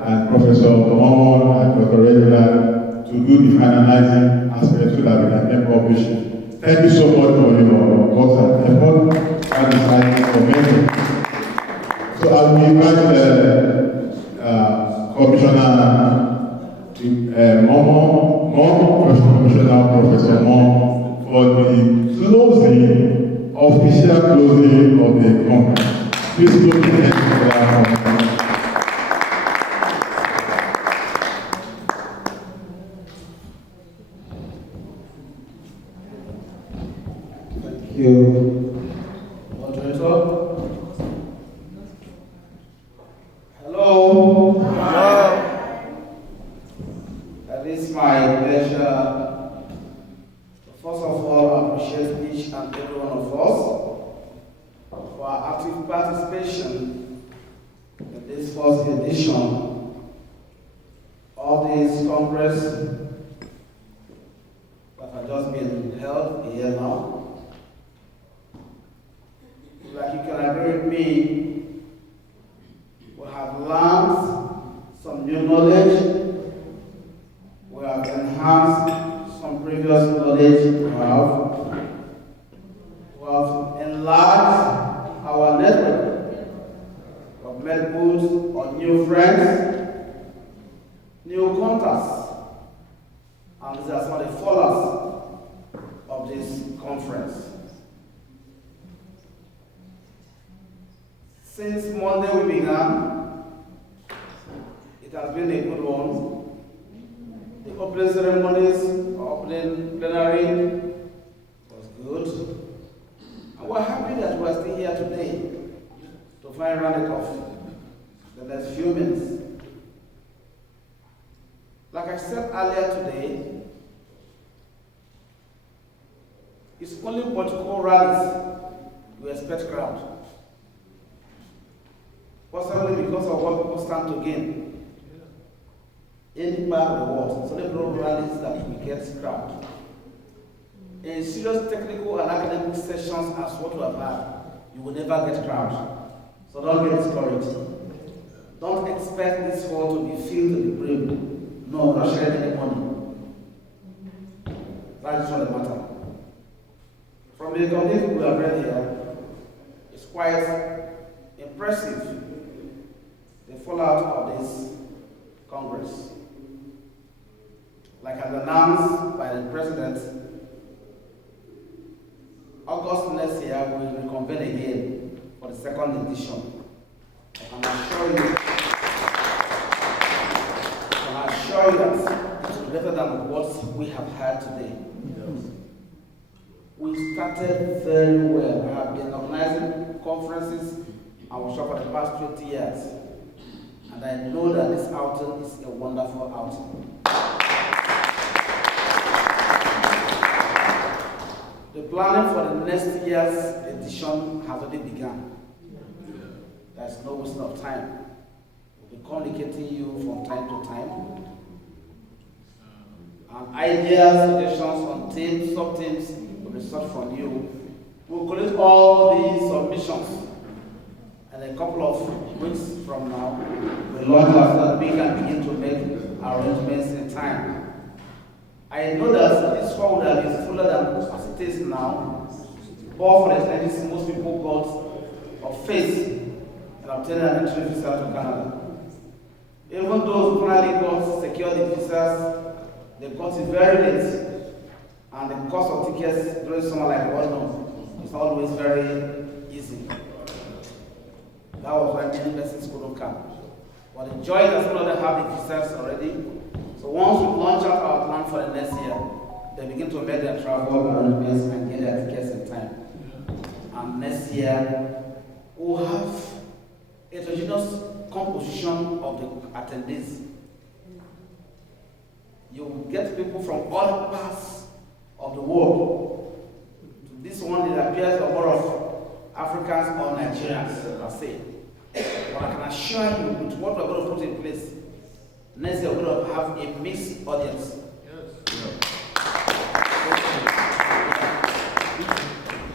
and Professor Momon and Dr. Reginald to do the finalizing aspect so that we can then publish it. Thank you so much for your work and effort. That is highly commended. So I will invite Commissioner Commissioner Professor Mom for the closing, official closing of the conference. Please put your hands together. Thank you, moderator. Hello. It is my pleasure to first of all appreciate each and every one of us for our active participation in this first edition of this Congress that has just been held a year now. Like you can agree with me, we have learned some new knowledge, we have enhanced some previous knowledge we have enlarged our network, we have made good on new friends, new contacts, and these are some of the followers of this conference. Since Monday we began, it has been a good one. The opening ceremonies, opening plenary was good. And we're happy that we're still here today to find round it off the next few minutes. Like I said earlier today, it's only political rallies you expect crowd. Possibly because of what people stand to gain. Any part of the world, it's only political rallies that we get crowd. In serious technical and academic sessions as what we have had, you will never get crowd. So don't get discouraged. Don't expect this hall to be filled to the brim. No, not sharing any money. That is not the matter. From the community we have read here, it's quite impressive the fallout of this Congress. Like as announced by the President, August next year we will reconvene again for the second edition. I can assure you that it will be better than what we have had today. We started very well. We have been organizing conferences I was shot for the past 20 years. And I know that this outing is a wonderful outing. The planning for the next year's edition has already begun. There's no waste of time. We'll be communicating you from time to time. And ideas, suggestions on themes, sub-themes will be sought from you. We'll collect all these submissions. And a couple of weeks from now, we'll launch after we can begin to make arrangements in time. I know that this one would have been fuller than as it is now, but for the Chinese, most people got of faith in obtaining an entry visa to Canada. Even those who finally got secured the visas, they got it very late, and the cost of tickets during summer, like all know, is always very easy. That was why many persons couldn't come. But the joy that some of them have the visas already. So once we launch out our plan for the next year, they begin to make their travel arrangements and get their tickets in time. And next year, we'll have a heterogeneous composition of the attendees. You will get people from all parts of the world. To this one, it appears a lot of Africans or Nigerians, per se. But I can assure you, with what we're going to put in place, next year we're going to have a mixed audience.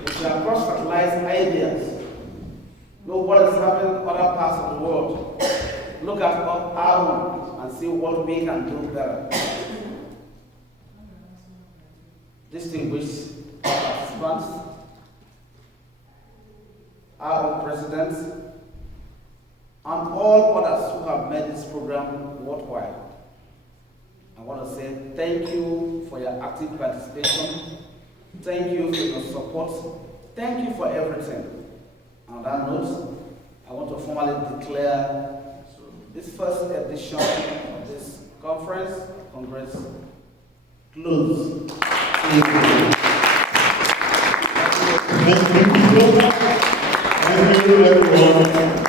We shall cross-fertilize ideas. Know what is happening in other parts of the world. Look at our own and see what we can do better. Distinguished participants, our own presidents, and all others who have made this program worthwhile. I want to say thank you for your active participation. Thank you for your support. Thank you for everything. On that note, I want to formally declare this first edition of this congress closed. Thank you, everyone.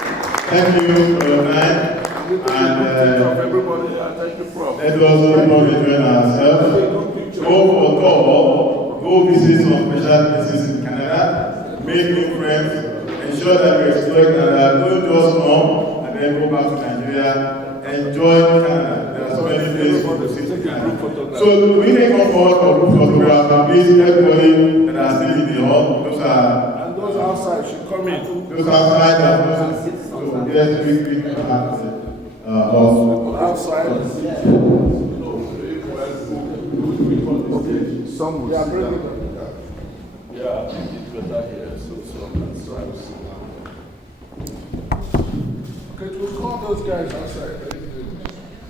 Thank you for your time. And everybody, thank you, Prof. let us all enjoy ourselves. Go for tour, go visit some special places in Canada, make new friends, ensure that we exploit Canada. Don't just come and then go back to Nigeria. Enjoy Canada. There are so many places to visit Canada. So we may come forward for group photographs. Please, everybody that are still in the hall, those are. And those outside should come in. Those outside are those. So yes, we outside. Some Yeah, bring it up. Yeah, I think it's better here. So Okay, we'll call those guys outside.